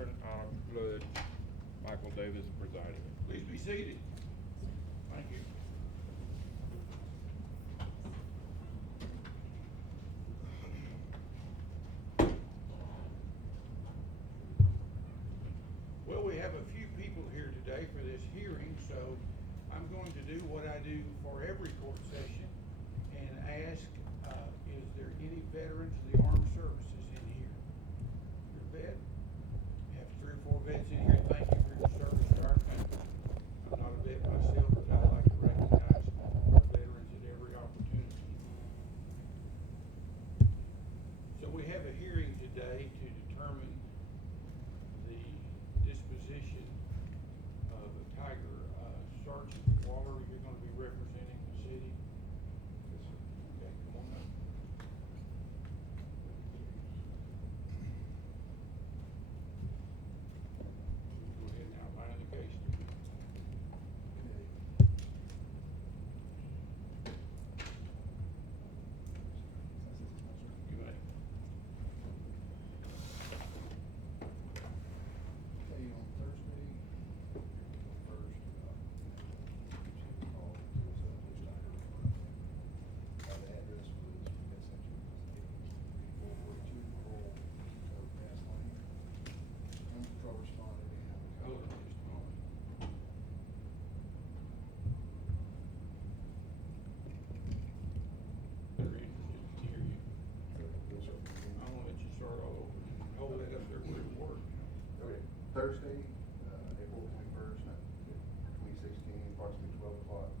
Veteran of Blood, Michael Davis presiding. Please be seated. Thank you. Well, we have a few people here today for this hearing, so I'm going to do what I do for every court session and ask, is there any veterans of the armed services in here? You're a vet? We have 3 or 4 vets in here. Thank you for your service to our country. I'm not a vet myself, but I like to recognize our veterans at every opportunity. So we have a hearing today to determine the disposition of a tiger. Sergeant Waller, you're going to be representing the city? Yes, sir. Okay, come on up. Go ahead and outline the case to me. You may. Okay, on Thursday, first, received a call, it was a loose tiger. The address was essentially 8442 Conroe Pass Lane. Animal control responded and Hold on just a moment. They're interested to hear you. I'm gonna let you start all over and hold that up there where it works. Okay, Thursday, April 21st, 2016, approximately 12 o'clock.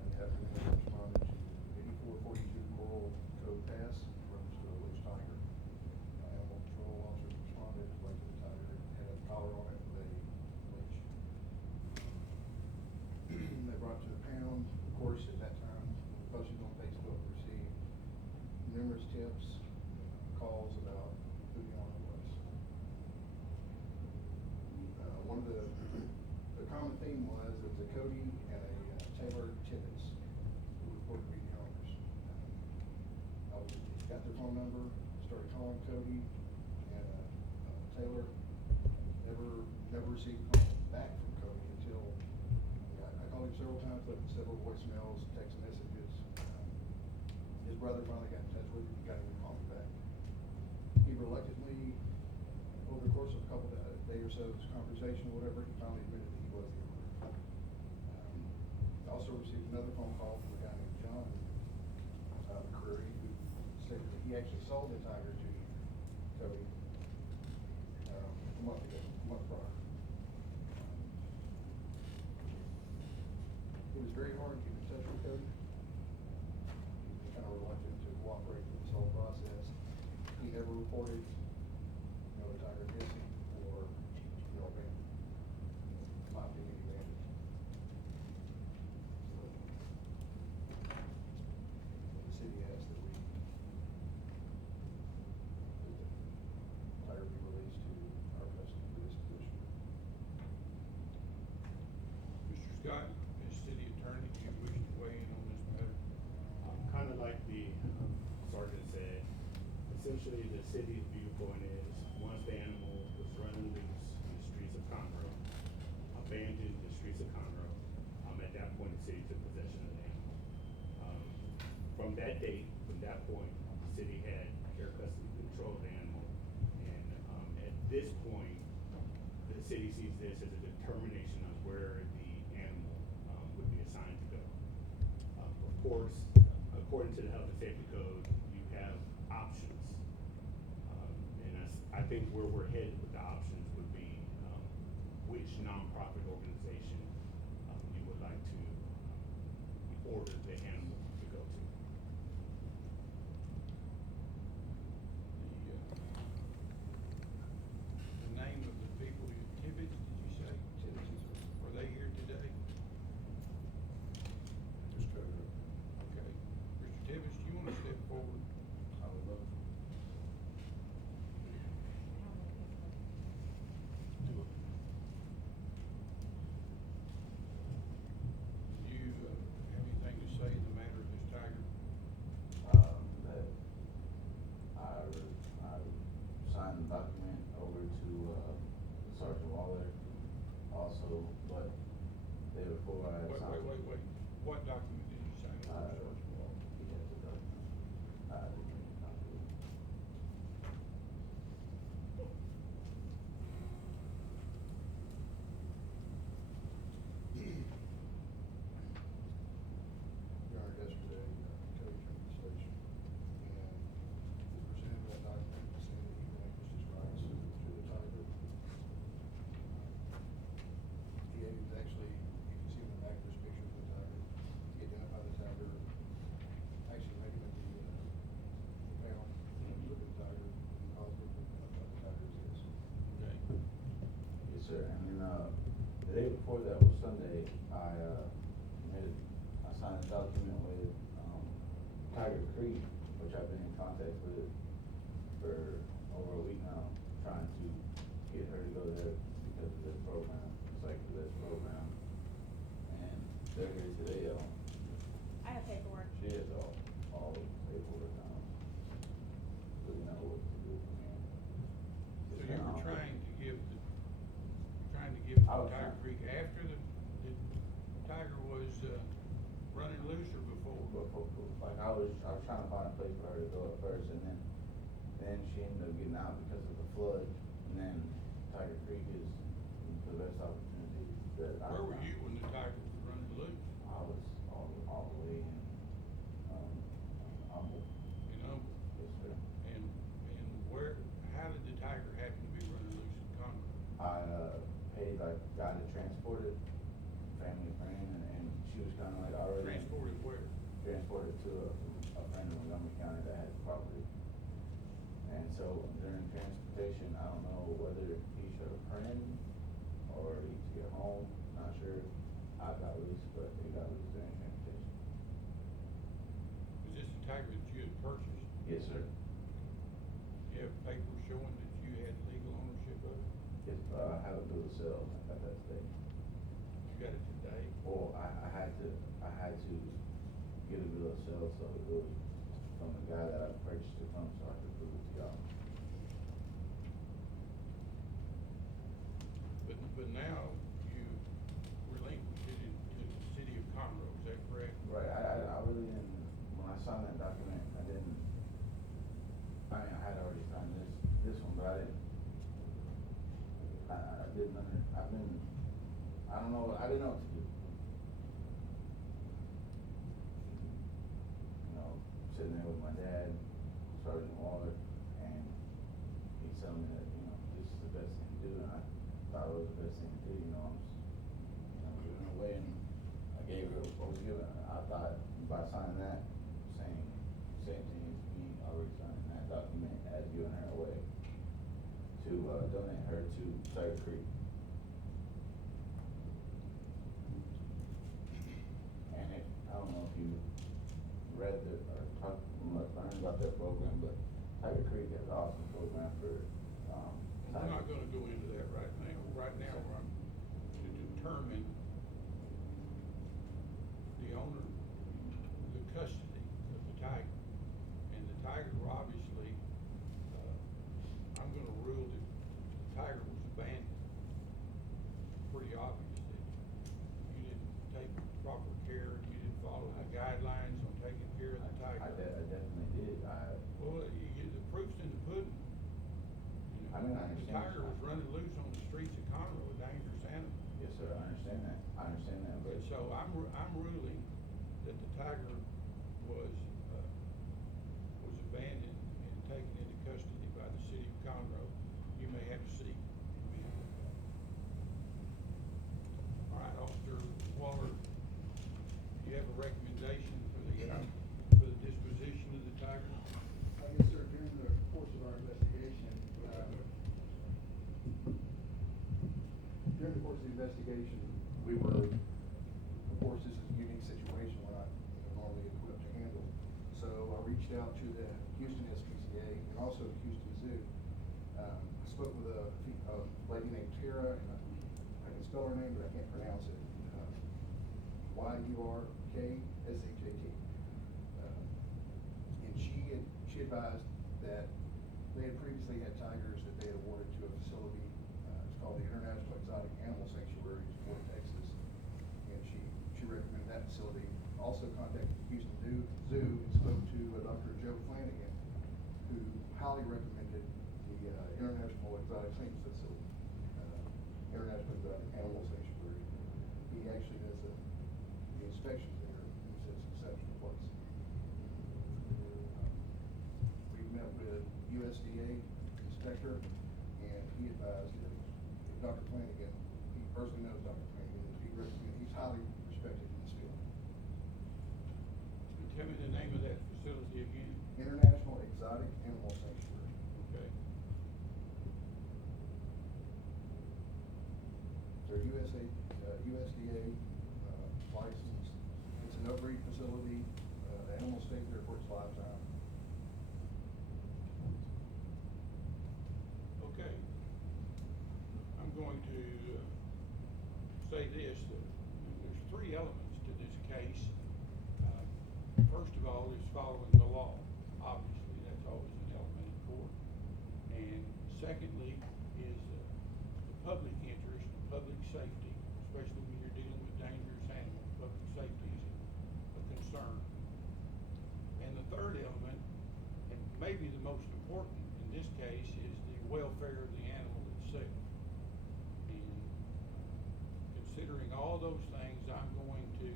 And the applicant responded to 8442 Coral Cove Pass, reference to a loose tiger. Animal control officers responded, went to the tiger, had a collar on it with a leash. They brought it to the pound. Of course, at that time, we posted on Facebook, received numerous tips, calls about who the owner was. One of the common theme was it was a Cody and a Taylor Tibbitts who reported to be the owners. I got their phone number, started calling Cody and Taylor. Never received a call back from Cody until I called him several times, left several voicemails, text messages. His brother finally got in touch with him, got him to call me back. He reluctantly, over the course of a couple of day or so's conversation or whatever, he finally admitted that he was the owner. I also received another phone call from a guy named John McCreary, who said that he actually sold the tiger to Cody a month prior. It was very hard to get in touch with Cody. He was kind of reluctant to cooperate with this whole process. He never reported, the tiger missing or, abandoned. In my opinion, he abandoned. So, the city asked that the tiger be released to our custody for this position. Mr. Scott, as city attorney, do you wish to weigh in on this matter? Kind of like the sergeant said, essentially the city's viewpoint is once the animal was running loose in the streets of Conroe, abandoned in the streets of Conroe, at that point the city took possession of the animal. From that date, from that point, the city had care, custody, control of the animal. And at this point, the city sees this as a determination of where the animal would be assigned to go. Of course, according to the Health and Safety Code, you have options. I think where we're headed with the options would be which nonprofit organization you would like to order the animal to go to. The name of the people, Tibbitts, did you say? Tibbitts. Are they here today? Just Cody. Okay. Mr. Tibbitts, do you want to step forward? I would love to. Do you have anything to say in the so, but day before I Wait, signed. wait. What document did you sign? He has a document. I didn't copy it. Your Honor, yesterday, Cody came to the station and he presented that document saying that he relinquished his rights to the tiger. He was actually, you can see in the back, there's pictures of the tiger. He identified the tiger, actually met him at the panel, looked at the tiger, and positively identified the tiger as his. Okay. Yes, sir, and then, the day before that was Sunday, I signed a document with, Tiger Creek, which I've been in contact with for over a week now, trying to get her to go there because of this program, it's like this program. And they're here today, I have paperwork. she has all the paperwork now. So we know what to do from here. So Just you kinda were on- trying to give the I was Tiger trying- Creek after the tiger was, running loose or before? Like I was trying to find a place for her to go at first, and then she ended up getting out because of the flood, and then Tiger Creek is the best opportunity that I. Where were you when the tiger was running loose? I was all the way in, Humble. In Humble? Yes, sir. And how did the tiger happen to be running loose in Conroe? I, paid like a guy to transport it, family friend, and she was kinda like already. Transported where? Transported to a friend in Montgomery County that had the property. And so during transportation, I don't know whether he should have friend or he to get home, not sure. I got loose, but he got loose during transportation. Was this a tiger that you had purchased? Yes, sir. Do you have papers showing that you had legal ownership of it? Yes, I have a bill of sale, I got that today. You got it today? Well, I had to get a bill of sale, so it was from the guy that I purchased it from, so I could prove it to y'all. But now you relinquished it to the city of Conroe, is that correct? Right, I really didn't, when I signed that document, I mean, I had already signed this one, but I didn't I didn't know what to do. You know, sitting there with my dad, Sergeant Waller, and he's telling me that, this is the best thing to do, and I thought it was the best thing to do, I'm giving away, and I gave her what was given. I thought by signing that, saying same thing as me, already signing that document as giving her away to donate her to Tiger Creek. And I don't know if you read or learned about their program, but Tiger Creek has an awesome program for, We're not gonna go into that right now. Right now, we're to determine the owner, the custody of the tiger. And the tiger obviously, I'm gonna rule that the tiger was abandoned. Pretty obvious that you didn't take proper care, you didn't follow the guidelines on taking care of the tiger. I definitely did. Well, the proof's in the pudding. I mean, I The understand. tiger was running loose on the streets of Conroe, a dangerous animal. Yes, sir, I understand that, but. And so I'm ruling that the tiger was abandoned and taken into custody by the city of Conroe. You may have a seat. All right, Officer Waller, do you have a recommendation for the disposition of the tiger? Yes, sir, during the course of our investigation, we were, of course, this is a unique situation, we're not normally equipped to handle. So I reached out to the Houston SPCA and also the Houston Zoo. I spoke with a lady named Tara, and I can spell her name, but I can't pronounce it. Yurkshtt. And she advised that they had previously had tigers that they had awarded to a facility, it's called the International Exotic Animal Sanctuary, also contacted Houston Zoo and spoke to Dr. Joe Flanagan, who highly recommended the International Exotic Things Facility, International Exotic Animal Sanctuary. He actually does the inspections there, and he says it's an exceptional place. We met with USDA inspector, and he advised that Dr. Flanagan, he personally knows Dr. Flanagan, he's highly respected in this field. And tell me the name of that facility again. International Exotic Animal Sanctuary. Okay. They're USDA licensed. It's an upbreed facility. The animal stays there for its lifetime. Okay. I'm going to say this, that there's three elements to this case. First of all is following the law. Obviously, that's always an element in court. And secondly is the public interest, public safety, especially when you're dealing with dangerous animals. Public safety is a concern. And the third element, and maybe the most important in this case, is the welfare of the animal itself. And considering all those things, I'm going to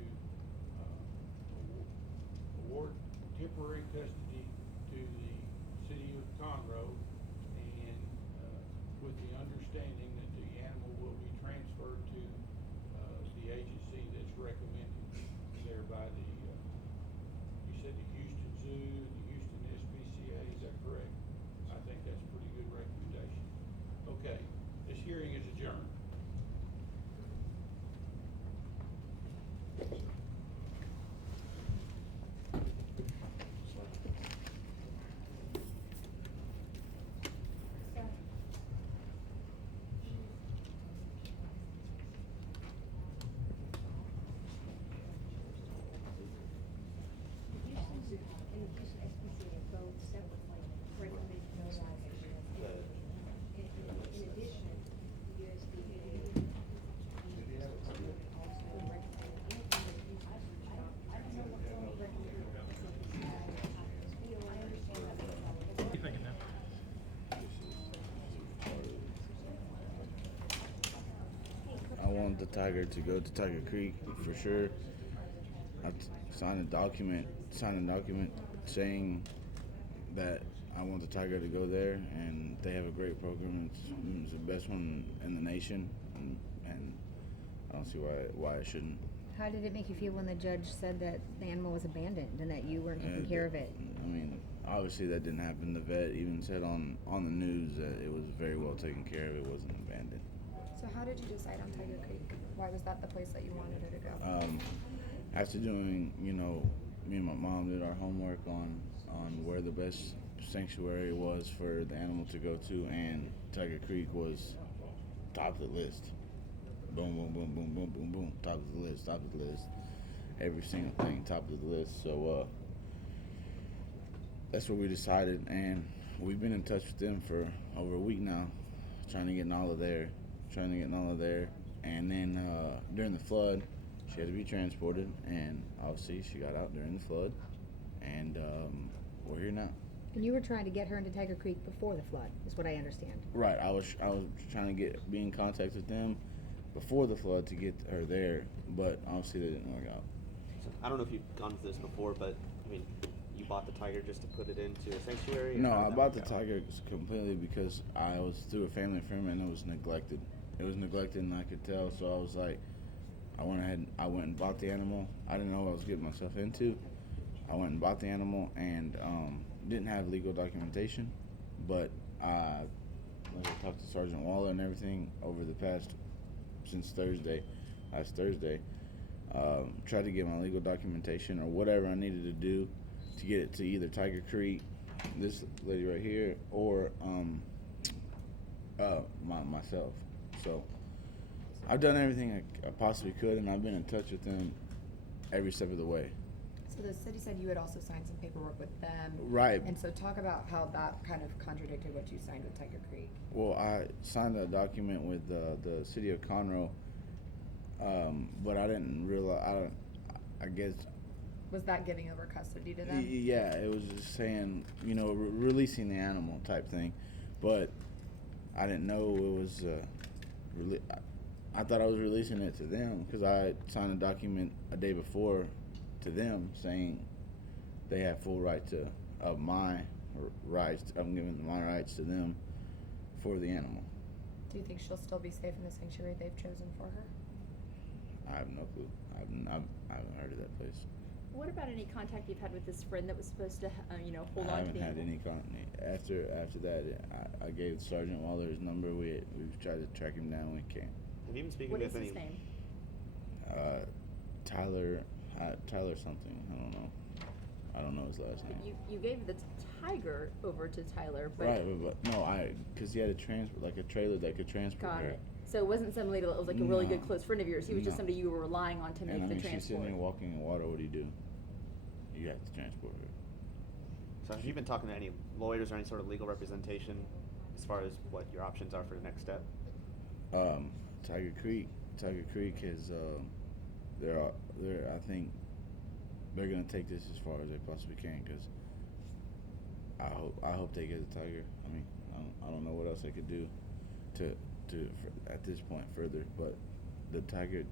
award temporary custody to the city of Conroe, and with the understanding that the animal will be transferred to the agency that's recommended there by the, you said the Houston Zoo, the Houston SPCA, is that correct? I think that's a pretty good recommendation. Okay, this hearing is adjourned. I want the tiger to go to Tiger Creek for sure. I signed a document saying that I want the tiger to go there, and they have a great program. It's the best one in the nation, and I don't see why it shouldn't. How did it make you feel when the judge said that the animal was abandoned and that you weren't taking care of it? I mean, obviously that didn't happen. The vet even said on the news that it was very well taken care of. It wasn't abandoned. So how did you decide on Tiger Creek? Why was that the place that you wanted her to go? After doing, me and my mom did our homework on where the best sanctuary was for the animal to go to, and Tiger Creek was top of the list. Boom, boom, boom, boom, boom, boom, boom. Top of the list. Every single thing, top of the list. So that's what we decided, and we've been in touch with them for over a week now, trying to get Nala there. And then during the flood, she had to be transported, and obviously she got out during the flood, and we're here now. And you were trying to get her into Tiger Creek before the flood, is what I understand. Right, I was trying to be in contact with them before the flood to get her there, but obviously that didn't work out. So, I don't know if you've gone to this before, but I mean, you bought the tiger just to put it into a sanctuary? No, I bought the tiger completely because I was through a family friend and it was neglected. And I could tell, so I was like, I went and bought the animal. I didn't know what I was getting myself into. I went and bought the animal and didn't have legal documentation, but I talked to Sergeant Waller and everything over the past, since last Thursday, tried to get my legal documentation or whatever I needed to do to get it to either Tiger Creek, this lady right here, or myself. So I've done everything I possibly could, and I've been in touch with them every step of the way. So the city said you had also signed some paperwork with them. Right. And so talk about how that kind of contradicted what you signed with Tiger Creek. Well, I signed a document with the city of Conroe, but I didn't realize. I guess Was that giving over custody to them? Yeah, it was just saying, you know, releasing the animal type thing, but I didn't know it was. I thought I was releasing it to them because I signed a document a day before to them saying they have full right to my rights. I'm giving my rights to them for the animal. Do you think she'll still be safe in the sanctuary they've chosen for her? I have no clue. I haven't heard of that place. What about any contact you've had with this friend that was supposed to, hold I on to haven't the had animal? any contact. After that, I gave Sergeant Waller his number. We've tried to track him down. We can't. Have you been speaking What with is any? his name? Tyler something. I don't know his last name. You gave the tiger over to Tyler, but. Right, but no, because he had a trailer that could transport Got her. it. So it wasn't somebody that was like a really No. good close friend of yours. He was just No. somebody you were relying on to make And I the mean, she's sitting transport. there walking in water. What do? You have to transport her. So have you been talking to any lawyers or any sort of legal representation as far as what your options are for the next step? Tiger Creek is I think they're gonna take this as far as they possibly can because I hope they get the tiger. I mean, I don't know what else they could do at this point further, but the tiger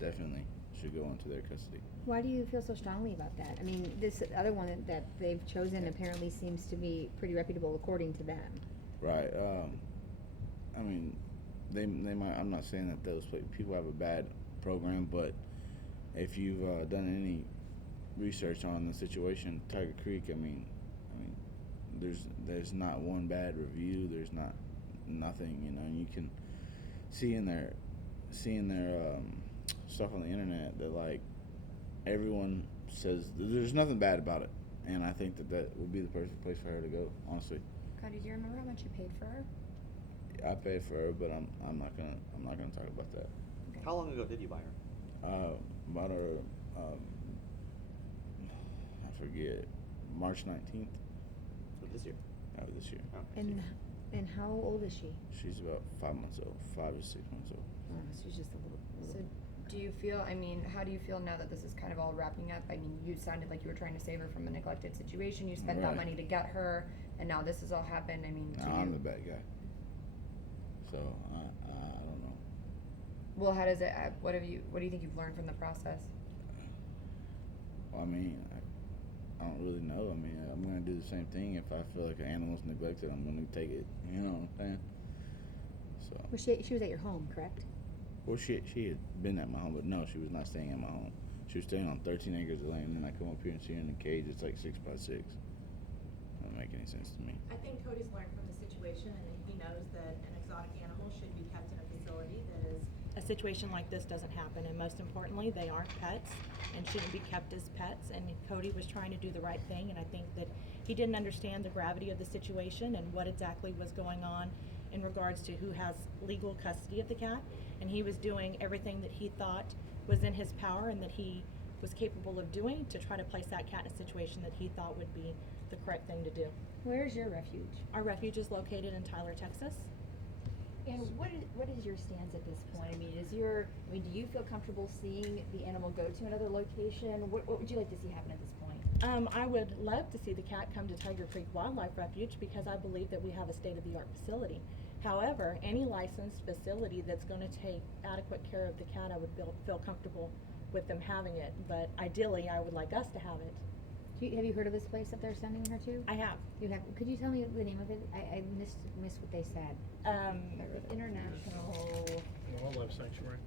definitely should go into their custody. Why do you feel so strongly about that? I mean, this other one that they've chosen apparently seems to be pretty reputable according to them. Right. I mean, they might. I'm not saying that those people have a bad program, but if you've done any research on the situation, Tiger Creek, I mean, there's not one bad review. There's not nothing, you know. And you can see in their stuff on the internet that like everyone says there's nothing bad about it, and I think that would be the perfect place for her to go. Honestly, Cody, do you remember how much you paid for her? I paid for her, but I'm not gonna talk about that. Okay. How long ago did you buy her? About her, I forget, March 19th Of this year. of this year. Okay. And how old is she? She's about 5 months old, 5 or 6 months old. Oh, she's just a little. So do you feel, how do you feel now that this is kind of all wrapping up? I mean, you sounded like you were trying to save her from a neglected situation. You spent that Right. money to get her, and now this has all happened. I mean, Now I'm the bad guy. So I don't know. well, how does it, what do you think you've learned from the process? I mean, I don't really know. I mean, I'm gonna do the same thing. If I feel like an animal's neglected, I'm gonna take it. You know what I'm saying? So. Well, she was at your home, correct? Well, she had been at my home, but no, she was not staying at my home. She was staying on 13 acres of land, and then I come up here and see her in a cage. It's like 6 by 6. Doesn't make any sense to me. I think Cody's learned from the situation, and he knows that an exotic animal should be kept in a facility that is. A situation like this doesn't happen, and most importantly, they aren't pets and shouldn't be kept as pets, and Cody was trying to do the right thing, and I think that he didn't understand the gravity of the situation and what exactly was going on in regards to who has legal custody of the cat, and he was doing everything that he thought was in his power and that he was capable of doing to try to place that cat in a situation that he thought would be the correct thing to do. Where's your refuge? Our refuge is located in Tyler, Texas. And what is your stance at this point? I mean, do you feel comfortable seeing the animal go to another location? What would you like to see happen at this point? I would love to see the cat come to Tiger Creek Wildlife Refuge because I believe that we have a state-of-the-art facility. However, any licensed facility that's going to take adequate care of the cat, I would feel comfortable with them having it. But ideally, I would like us to have it. Have you heard of this place that they're sending her to? I have. You have. Could you tell me the name of it? I missed what they said. International Wildlife Sanctuary.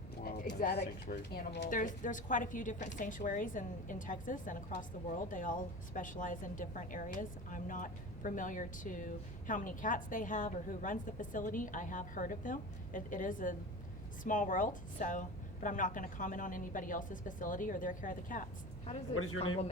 exotic Sanctuary. animal. There's quite a few different sanctuaries in Texas and across the world. They all specialize in different areas. I'm not familiar to how many cats they have or who runs the facility. I have heard of them. It is a small world, but I'm not going to comment on anybody else's facility or their care of the cats. How does What it is your name?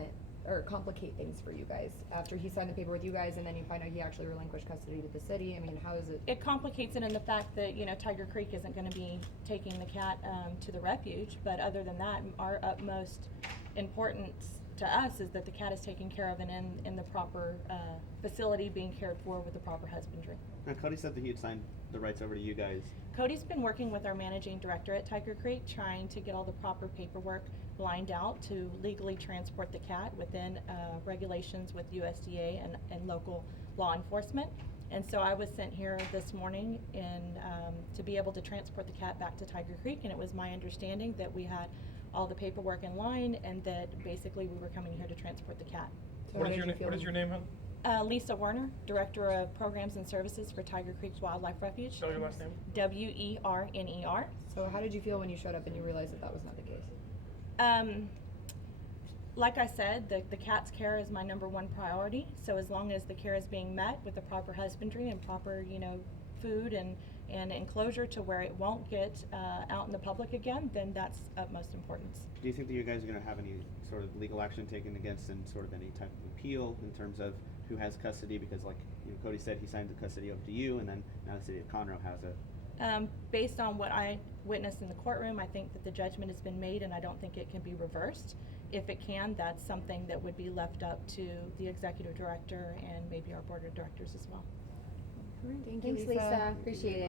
complicate things for you guys after he signed the paper with you guys and then you find out he actually relinquished custody to the city? I mean, how is it? It complicates it in the fact that, Tiger Creek isn't going to be taking the cat to the refuge, but other than that, our utmost importance to us is that the cat is taken care of and in the proper facility, being cared for with the proper husbandry. Now, Cody said that he had signed the rights over to you guys. Cody's been working with our managing director at Tiger Creek, trying to get all the proper paperwork lined out to legally transport the cat within regulations with USDA and local law enforcement. And so I was sent here this morning to be able to transport the cat back to Tiger Creek, and it was my understanding that we had all the paperwork in line and that basically we were coming here to transport the cat. So What how is your did you name, what feel is your name, hon? Lisa Werner, Director of Programs and Services for Tiger Creek Wildlife Refuge. Spell your last name. WERNER. So how did you feel when you showed up and you realized that that was not the case? Like I said, the cat's care is my #1 priority. So as long as the care is being met with the proper husbandry and proper, food and enclosure to where it won't get out in the public again, then that's utmost importance. Do you think that you guys are going to have any sort of legal action taken against and sort of any type of appeal in terms of who has custody? Because like Cody said, he signed the custody over to you, and then now the city of Conroe has it. Based on what I witnessed in the courtroom, I think that the judgment has been made, and I don't think it can be reversed. If it can, that's something that would be left up to the executive director and maybe our board of directors as well. Thank you, Thanks, Lisa, appreciate it.